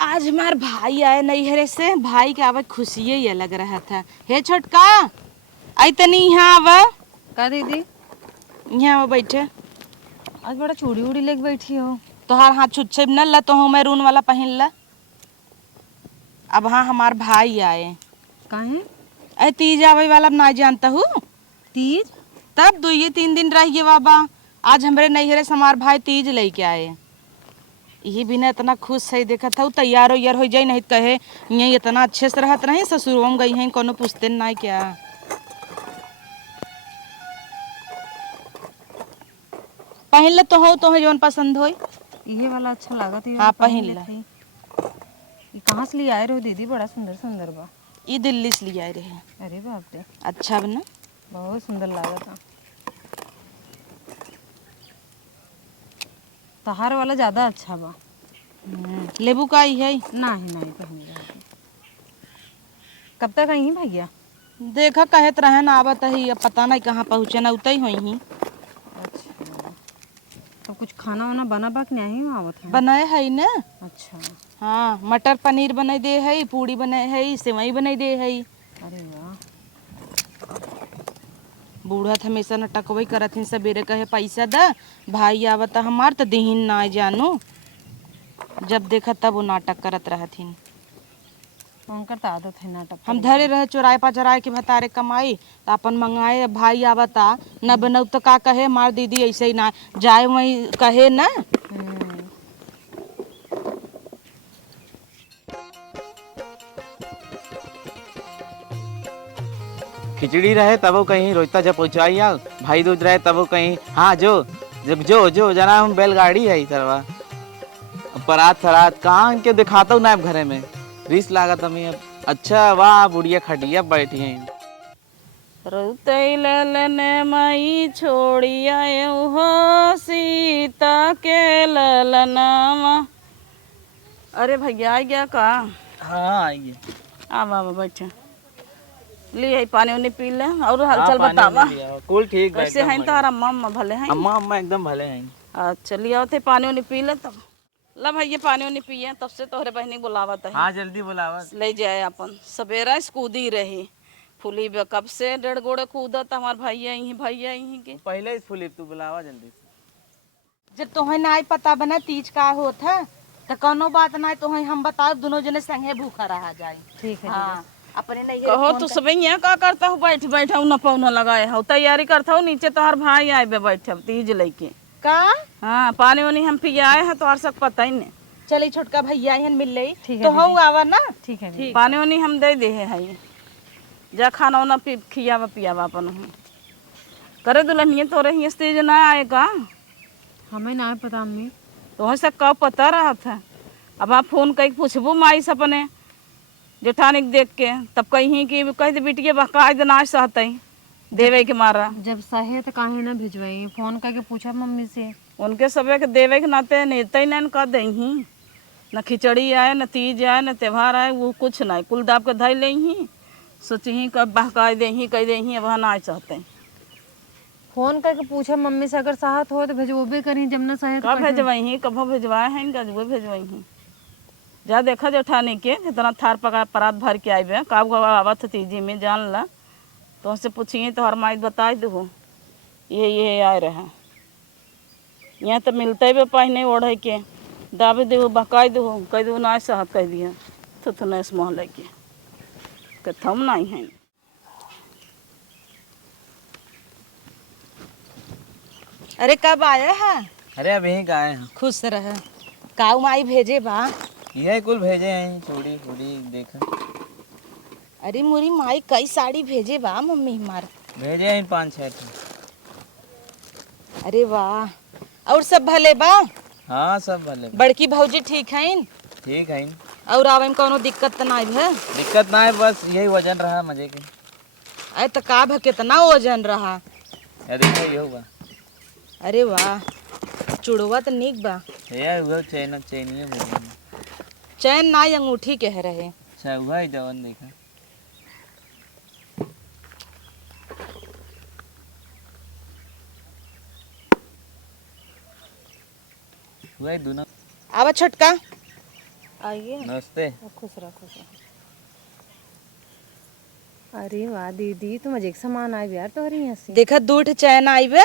आज हमार भाई आए नैहरे से। भाई के आवे खुशी ये लग रहा था। हे छोटका आई तनी यहाँ आवा। का दीदी यहाँ आवा बैठे। आज बड़ा चूड़ी उड़ी लेके बैठी हो। तोहार हाथ छुच्छे न ला तो हूँ मैरून वाला पहन ला। अब हाँ हमार भाई आए। काहे? अरे तीज आवे वाला ना जानता हूँ। तीज? तब 2-3 दिन रहिए बाबा। आज हमरे नैहरे से हमार भाई तीज लेके आए। यही बिना इतना खुश है देखा था तैयार उयार हो जाए नहीं कहे यही इतना अच्छे से रहत नहीं ससुरवा में गई हैं कोनो पूछते नहीं क्या। पहन ले तो हो जौन पसंद होई। ये वाला अच्छा लागत है। हाँ पहन ले। ये कहाँ से ले आए रहो दीदी? बड़ा सुंदर सुंदर बा। ये दिल्ली से ले आए रहे। अरे बाप रे, अच्छा बना बहुत सुंदर लागत है। तहार वाला ज्यादा अच्छा बा। लेबू का ही है। नहीं नहीं पहन रहा। कब तक आई भैया? देखा कहत रहे ना आवत ही। अब पता नहीं कहाँ पहुँचे ना उतई हुई ही। अच्छा, तो कुछ खाना वाना बना बा कि नहीं आवत है? बनाए है ना। अच्छा। हाँ मटर पनीर बना दे है, पूड़ी बनाए है, सेवई बना दे है। अरे वाह। बूढ़ा था हमेशा नटकवई करत हिन सबेरे कहे पैसा द भाई आवता हमार तो दिहिन ना जानू। जब देखा तब वो नाटक करत रहथिन। उनकर तो आदत है नाटक। हम धरे रहे चोराए पचराए के भतारे कमाई तो अपन मंगाए भाई आवता न बनऊ तो का कहे मार दीदी ऐसे ही ना जाए वही कहे ना। खिचड़ी रहे तब वो कहीं रोजता जब पहुँचाई भाई दूध रहे तब वो कहीं हाँ जो जब जो जना हम बैलगाड़ी है तरवा परात सरात कहाँ इनके दिखाता हूँ ना अब घरे में रिस लागत हमें अब। अच्छा वाह बुढ़िया खटिया बैठी हैं। रुतैलने मई छोड़ी आए हो सीता के ललनामा। अरे भैया आ गया का? हाँ आइए। आवा बैठे ले आई पानी उनी पी ले और हालचाल बतावा। कुल ठीक कैसे हैं तारा अम्मा भले हैं? अम्मा एकदम भले हैं। अच्छा लिया थे पानी उनी पी ले तब ला भैया पानी उनी पिए तब से तोहरे बहनी बुलावत है। हाँ जल्दी बुलावा। ले जाए अपन सवेरा कूदी रही फूली कब से 1.5 गोड़े कूदत हमार भैया यही के पहले ही फूली तू बुलावा जल्दी से। जब तुम्हें ना पता बना तीज का होत है तो कोनो बात ना तुम्हें हम बताओ दोनों जने संगे भूखा रहा जाए। ठीक है। हाँ अपने नहीं कहो तू सब यहाँ का करता हूँ बैठ बैठा न पौना लगाए हो तैयारी करता हूँ नीचे तोहर भाई आए बे बैठे तीज लेके का। हाँ पानी वानी हम पिए आए हैं तोहर सब पता ही नहीं। चली छोटका भैया यहाँ मिल रही तो हो आवा ना। ठीक है पानी वानी हम दे दे है जा खाना वाना खियावा पियावा अपन करे दुल्हनिया तोरे ही तेज ना आए का? हमें ना पता अम्मी। तो से कब पता रहा था। अब आप फोन करके पूछबू माई से अपने जेठानी देख के तब कहीं कि कह दे बिटिया बका ना सहते देवे के मारा। जब सहे तो काहे ना भिजवाई? फोन करके पूछा मम्मी से। उनके सब के देवे के नाते नेते न कर दही न खिचड़ी आए न तीज आए न त्योहार आए वो कुछ नहीं कुल दाब के धै ले सोची कब बहका दही कह दही अब ना चाहते। फोन करके पूछा मम्मी से अगर साहत हो तो भेजबे करी जब ना सहे कब भेजवाई कब भेजवाए हैं गजबे भेजवाई जा देखा जेठानी के कितना थार पका परात भर के आए कब आवत तीजी में जान ला तो उससे पूछिए तो हर माई बता दो ये आए रहे यहाँ तो मिलते भी पहने ओढ़े के दाबे दे बकाई दो कह दो ना सहत कह दिया तो नहीं मोहल्ले के थम नहीं है। अरे कब आया है? अरे अब यहीं का आए हैं। खुश रहे काऊ माई भेजे बा यही कुल भेजे हैं चूड़ी फूड़ी देखा। अरे मोरी माई कई साड़ी भेजे बा मम्मी हमार भेजे हैं 5-6। अरे वाह और सब भले बा? हाँ सब भले। बड़की भौजी ठीक है? ठीक है। और आवे में कोनो दिक्कत तो नहीं है? दिक्कत ना है बस यही वजन रहा मजे के। अरे तो का भ कितना वजन रहा? देखो ये हुआ। अरे वाह चुड़वा तो निक बा। ये हुआ चैन चैनिए भेजे। चैन ना अंगूठी कह रहे। अच्छा हुआ ही जवन देखा। हुआ ही दोनों। आवा छोटका आइए। नमस्ते। खुश रहो खुश रहो। अरे वाह दीदी, तुम अजय सामान आए यार तोहरे यहाँ से। देखा 2 ठे चैन आई बे,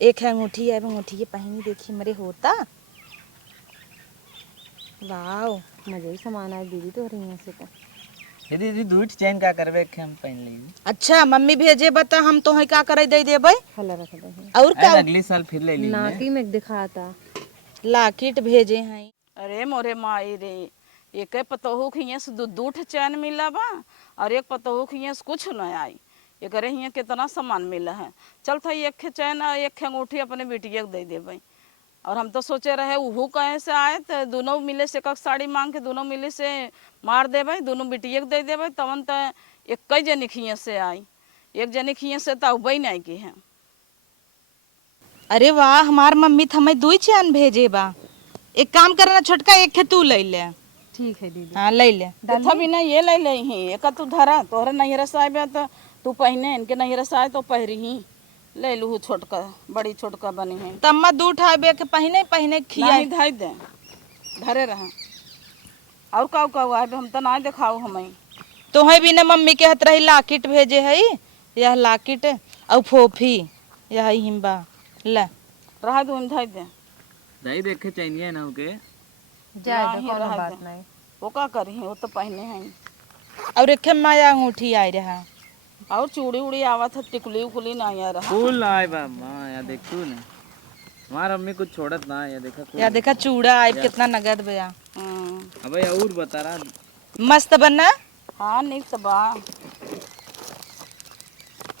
एक है अंगूठी है, अंगूठी के पहनी देखी मरे होता। वाह, मजे ही सामान आए दीदी तोहरे यहाँ से तो। ये दीदी दूध चैन का करबे के हम पहन लेंगे। अच्छा मम्मी भेजे बता, हम तो है का करे दे देबे। हला रख दे। और का अगले साल फिर ले ली नाकी में दिखाता। लाकिट भेजे हैं। अरे मोरे माई रे, एक पतोहू के हियाँ से दू ठे चैन मिला बा और एक पतोहू के हियाँ से कुछ न आई। एकरे हियाँ कितना सामान मिला है। चल था एक खे चैन और एक खे अंगूठी अपने बेटिया के दे देबै। और हम तो सोचे रहे उहू कहीं से आए तो दोनों मिले से एक साड़ी मांग के दोनों मिले से मार देबै, दोनों बेटिया के दे देबै, तवन तो एक जनी के हियाँ से आई, एक जनी के हियाँ से तो अबई नहीं की है। अरे वाह, हमार मम्मी तो हमें 2 चैन भेजे बा। एक काम करना छोटका, एक खे तू ले ले। ठीक है दीदी। हाँ ले ले। था भी ना ये ले ले ही एक तू धरा, तोहरे नैहरा से आए तो तू पहने, इनके नैहरा से आए तो पहरी ही ले लू। छोटका बड़ी छोटका बनी है तम्मा 2 ठाबे के पहने पहने खिया। नहीं धाई दे धरे रहा। और का आए हम तो ना दिखाओ हमें। तो है भी ना मम्मी के हाथ रही लाकिट भेजे है, यह लाकिट और फोफी यह हिम्बा ले रहा दो हम धाई दे। दही देखे चैनिया ना होके जाए नहीं कोनो रहा बात दे। नहीं। वो का करी वो तो पहने हैं। और एक माया अंगूठी आई रहा। और चूड़ी उड़ी आवा था, टिकुली उकुली नहीं आ रहा। फूल ना आए बा मां, या देख तू ने हमार अम्मी कुछ छोड़त ना, या देखा या देखा चूड़ा आई कितना नगद बया। अबे और बता रहा मस्त बना। हाँ निक तो बा।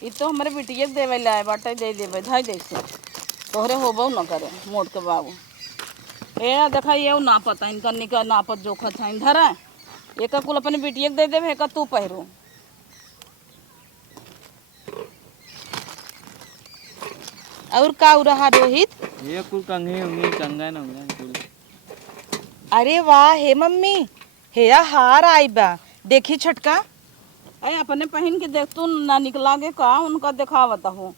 ये तो हमारे बिटिया के देवे लाए बाटे, दे देवे धाई दे से तोहरे होबो न करे मोट के बाबू। ए देखा ये ना पता इनका निका नापत जोखा था इन धरा एक कुल अपने बिटिया के दे देवे, एक तू पहरो। और का रहा रोहित? ये कुल कंघी उंगली कंगन उंगन कुल। अरे वाह हे मम्मी, हेया हार आई बा देखी छोटका। अरे अपने पहन के देख तू ना निकला के का उनका दिखावता हो।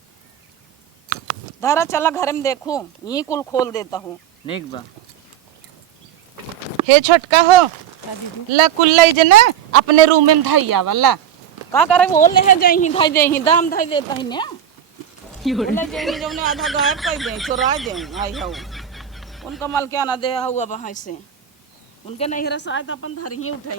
धरा चला घर में देखूं, ये कुल खोल देता हूँ। निक बा हे छोटका हो ला कुल ले जना अपने रूम में धैया वाला। का करे वो ले जाई ही धाई दे ही दाम धाई देता ही ने ले जाई जो ने आधा गायब कर दे चुरा दे आई हो। उनका माल क्या ना दे हुआ वहां से उनके नहीं रस आए तो अपन धर ही उठाई।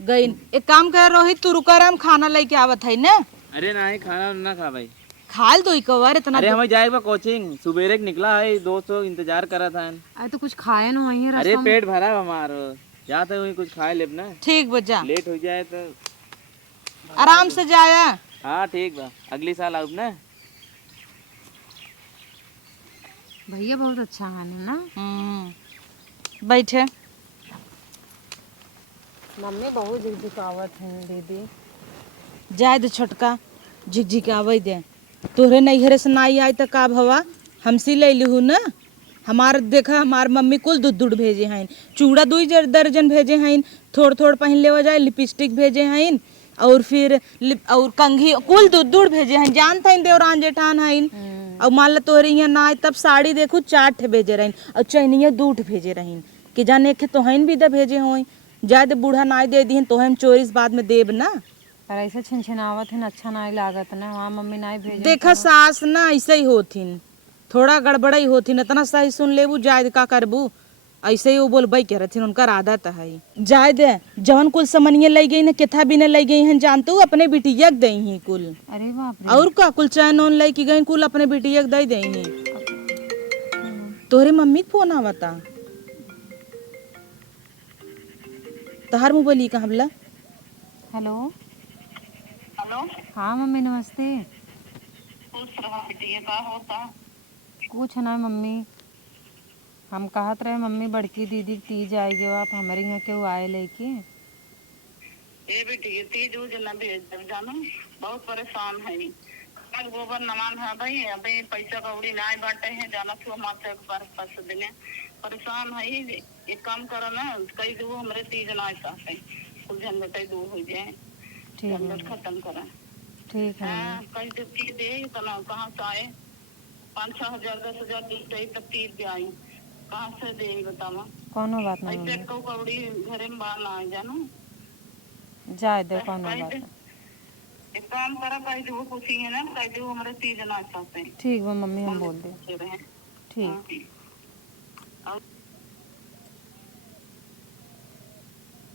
गई एक काम कर रोहित, तू रुका राम खाना लेके आवत है ना। अरे नहीं खाना ना खा भाई। खाल दो कवर इतना। अरे हमें जाएगा कोचिंग, सुबेरे के निकला है, दोस्त लोग इंतजार करा था। अरे तो कुछ खाए ना वहीं है अरे पेट भरा है हमारो, जाते हुए कुछ खाए लेब ना। ठीक बजा, लेट हो जाए तो आराम से जाया। हाँ ठीक बा, अगली साल आऊँ ना। भैया बहुत अच्छा है ना। बैठे। मम्मी बहुत झिकझिकावत है दीदी। जाए दे छोटका, झिकझिकावे दे। तोहरे नैहरे से नाई आई तो का भवा हमसी ले लिहू ना। हमार देखा हमार मम्मी कुल दूध भेजे हैं, चूड़ा 2 दर्जन भेजे हैं, थोड़ थोड़ पहन ले जाए, लिपस्टिक भेजे हैं और फिर और कंघी कुल दूध भेजे हैं। जानता है देवरान जेठान है। और मान ला तोहरे यहाँ ना आए तब साड़ी देखू 4 ठे भेजे रही और चैनिया 2 ठे भेजे रही कि जाने के तोहन भी दे भेजे हो। जाए बूढ़ा नाई दे दी तो हम चोरी बाद में देब ना। और ऐसे छिनछिनावत है ना, अच्छा नहीं लागत ना। वहाँ मम्मी नहीं भेजे। देखा सास ना ऐसे ही होथिन, थोड़ा गड़बड़ाई होथिन, इतना सही सुन लेबू जायद का करबू ऐसे ही वो बोलबई के रहथिन, उनका आदत है। जायद जवन कुल समनिया लई गई ना केथा भी न लई गई हैं जानतू अपने बिटिया के दई ही कुल। अरे बाप रे। और का कुल चैन ओन लई की गई कुल अपने बिटिया के दई दई ही। तोहरे मम्मी के फोन आवता, तहार मोबाइल कहाँ बोला? Hello hello. हाँ मम्मी नमस्ते। खुश रहो बिटिया, का होता? कुछ ना मम्मी, हम कहत रहे मम्मी बड़की दीदी के तीज आएगी, आप हमारे यहाँ क्यों आए लेके? ये बिटिया तीज उज न भेज दे जानो, बहुत परेशान है। कल गोबर नमान है भाई, अभी पैसा कौड़ी ना बांटे हैं जाना क्यों माथे पर फंस देने परेशान है। एक काम करो ना, कई दो हमारे तीज ना चाहते कुल झंझट दूर हो जाए, झंझट खत्म करें। ठीक है। हाँ कई दो चीज दे तो ना कहाँ से आए 5-6 हजार 10 हजार दूसरे तब तीर पे आई कहाँ से दे बतावा। कोनो बात नहीं ऐसे मम्मी, को कौड़ी घरे में बाल ना जानो। जाए दे कोनो कह बात दे नहीं। एक काम करा कह दे वो पूछी है ना कह दे वो हमारे तीज ना चाहते हैं ठीक बा मम्मी, हम बोल दे। से रहे। ठीक,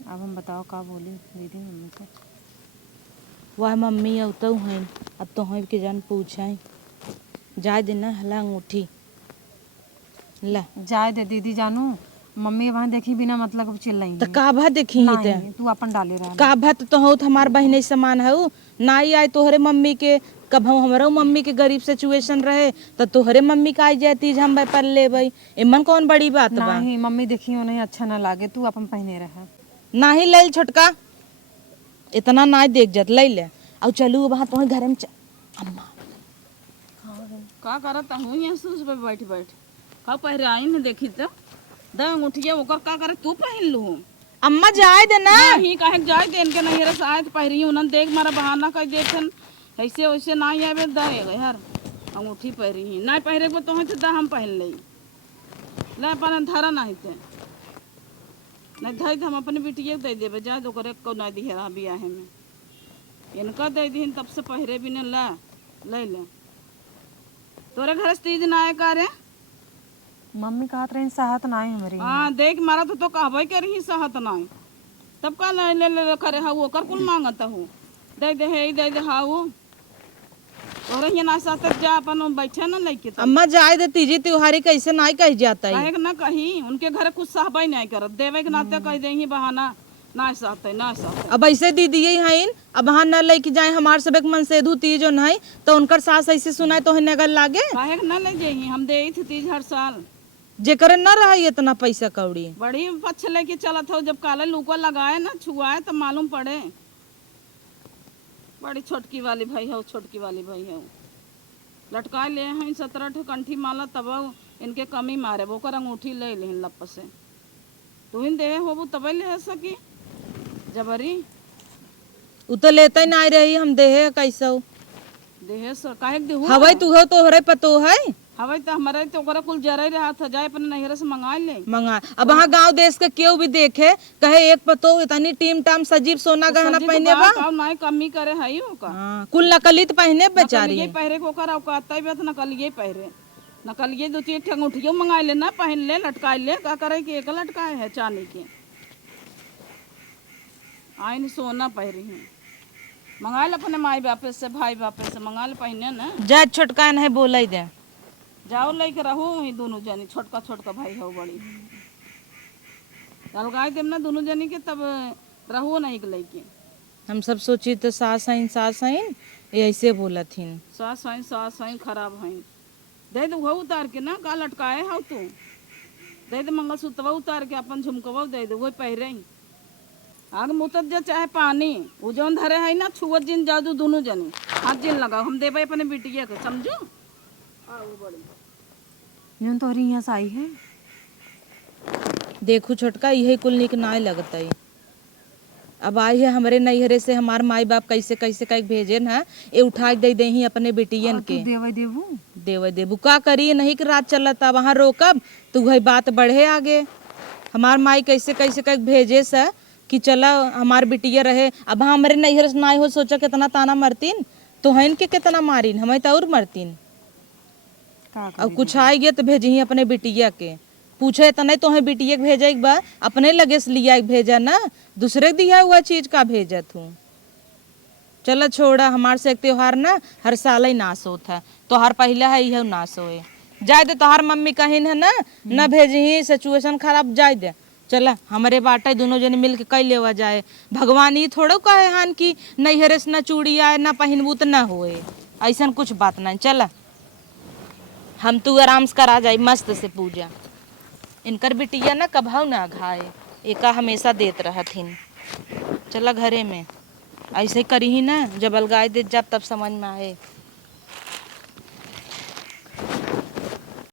अब हम बताओ का बोली दीदी मम्मी से। वह मम्मी अवतौ हैं अब तो हैं के जान पूछाई जाए देना हला अंगूठी ला जाए दे दीदी जानू, मम्मी वहाँ देखी बिना मतलब चिल्लाई तो काभा देखी ही ते नहीं, तू अपन डाले रहा। काभा तो हो हमार बहने समान है ना ही आए तोहरे मम्मी के कब हमारो मम्मी के गरीब सिचुएशन रहे तो तोहरे मम्मी का आई जाती हम पर ले भाई एमन कौन बड़ी बात बा। नहीं मम्मी देखी हो नहीं अच्छा ना लागे, तू अपन पहने रहा। ना ही ले छोटका इतना ना देख जत ले ले और चलू वहाँ तुम्हारे घर में अम्मा का करत हूँ यहाँ सूस पे बैठ बैठ का पहरे आई न देखी तो दे अंगूठिया ओकर का करे तू पहन लू अम्मा जाए देना नहीं काहे जाए दे इनके नहीं रे शायद पहरी उन्हन देख मारा बहाना कर देखन ऐसे वैसे ना आवे दे यार अंगूठी पहरी ही ना पहरे को तो दा हम पहन ले ले अपन धरा नहीं थे नहीं धई हम अपने बिटिया दे देबे जा दो करे को ना दिहरा बियाह में इनका दे दीन तब से पहरे भी न ला ले ले तोरे घर से तीज ना आए का रे मम्मी कहत रही साहत ना है हमारी। हाँ देख मारा तो कहबे कर ही सहत नहीं तब का ले ले ले करे हा ओकर कुल मांगत हो दे दे हे दे दे हाउ और ये ना साथ जा अपन बैठे ना लेके तब अम्मा जाए दे तीजी त्योहारी कैसे ना कह जाता है काहे के ना कहीं उनके घर कुछ सहबे नहीं करत देवे के नाते कह दे ही बहाना ना सहते ना सहते अब ऐसे दीदी यही हैं अब वहाँ न लेके जाए हमार सब मन से धू तीज जो नहीं तो उनकर सास ऐसे सुनाए तो नगर लागे काहे के ना ले जाई हम दे थी तीज हर साल जेकर न रहा इतना पैसा कौड़ी बड़ी पक्ष लेके चलत हो जब काले लूका लगाए ना छुआए तो मालूम पड़े बड़ी छोटकी वाली भाई है छोटकी वाली भाई है लटकाए ले हैं 17 कंठी माला तब इनके कमी मारे वो कर अंगूठी ले लेन लप से तू ही दे हो तब ले सकी जबरी उ तो लेते ना रही हम देहे कैसा देहे सर काहे देहु हवाई तू हो तोहरे पतो है हवाई तो हमारे तो ओकरा कुल जरे रहा था जाए अपने नहरे से मंगा ले मंगा अब वहाँ गांव देश के केहू भी देखे कहे एक पतो इतनी टीम टाम सजीव सोना गहना पहने बा काम ना कमी करे है का हाँ, कुल नकलित पहने बेचारी ये पहरे को कर औकाता भी तो नकलिए पहरे नकलिए दो तीन अंगूठियों मंगा ले ना पहन ले लटकाए ले का करे कि एक लटकाए है चांदी के आइन सोना पहरी है मंगा ले अपने माई बापे से भाई बापे से मंगा ले पहने ना जा छोटका नहीं बोले दे जाओ लेके रहो ही दोनों जनी छोटका छोटका भाई हो बड़ी अलगाए देम ना दोनों जनी के तब रहो नहीं के लेके हम सब सोची तो सास आइन ये ऐसे बोला थीन सास आइन खराब है दे दो वो उतार के ना का लटकाए हो तू दे दे मंगलसूत्रवा उतार के अपन झुमकवा दे दो वो पहरे आग मुतत जा चाहे पानी वो जौन धरे है ना छुअत जिन जादू दोनों जनी हाथ जिन लगाओ हम देबे अपने बिटिया के समझो आओ बड़ी यूं तो यहाँ से आई है। देखो छोटका यही कुल निक नाय लगता है अब आई है हमारे नैहरे से हमार माई बाप कैसे कैसे कह भेजे ना ये उठा दे दे ही अपने बेटियन के देवे देवू देवे देबू का करी नहीं कि रात चलता वहाँ रोकब तो वही बात बढ़े आगे हमार माई कैसे कैसे कह भेजे से कि चला हमार बिटिया रहे अब हमारे नैहर से ना हो सोचा कितना ताना मरतीन तो है इनके कितना मारीन हमें तो और मरतीन अब कुछ आई गया तो भेजी अपने बिटिया के पूछे तो नहीं तो है बिटिया के भेजे बा अपने लगे से लिया भेजा ना दूसरे दिया हुआ चीज का भेजा तू चलो छोड़ा हमारे से एक त्योहार ना हर साल ही नाश होता है तोहार पहला है यह नाश होए जाए दे तोहार मम्मी कहीं है ना भेजी सिचुएशन खराब जाए दे चला हमारे बाटा दोनों जने मिल के कई लेवा जाए भगवान ही थोड़ो कहे हान की नैहरे से ना चूड़ी आए ना पहनबू तो ना होए ऐसा कुछ बात नहीं चला हम तू आराम से करा जाए मस्त से पूजा इनकर बिटिया ना कभाव ना घाए एका हमेशा देत रहथिन चला घरे में ऐसे करी ही ना जब अलगाए दे जब तब समझ में आए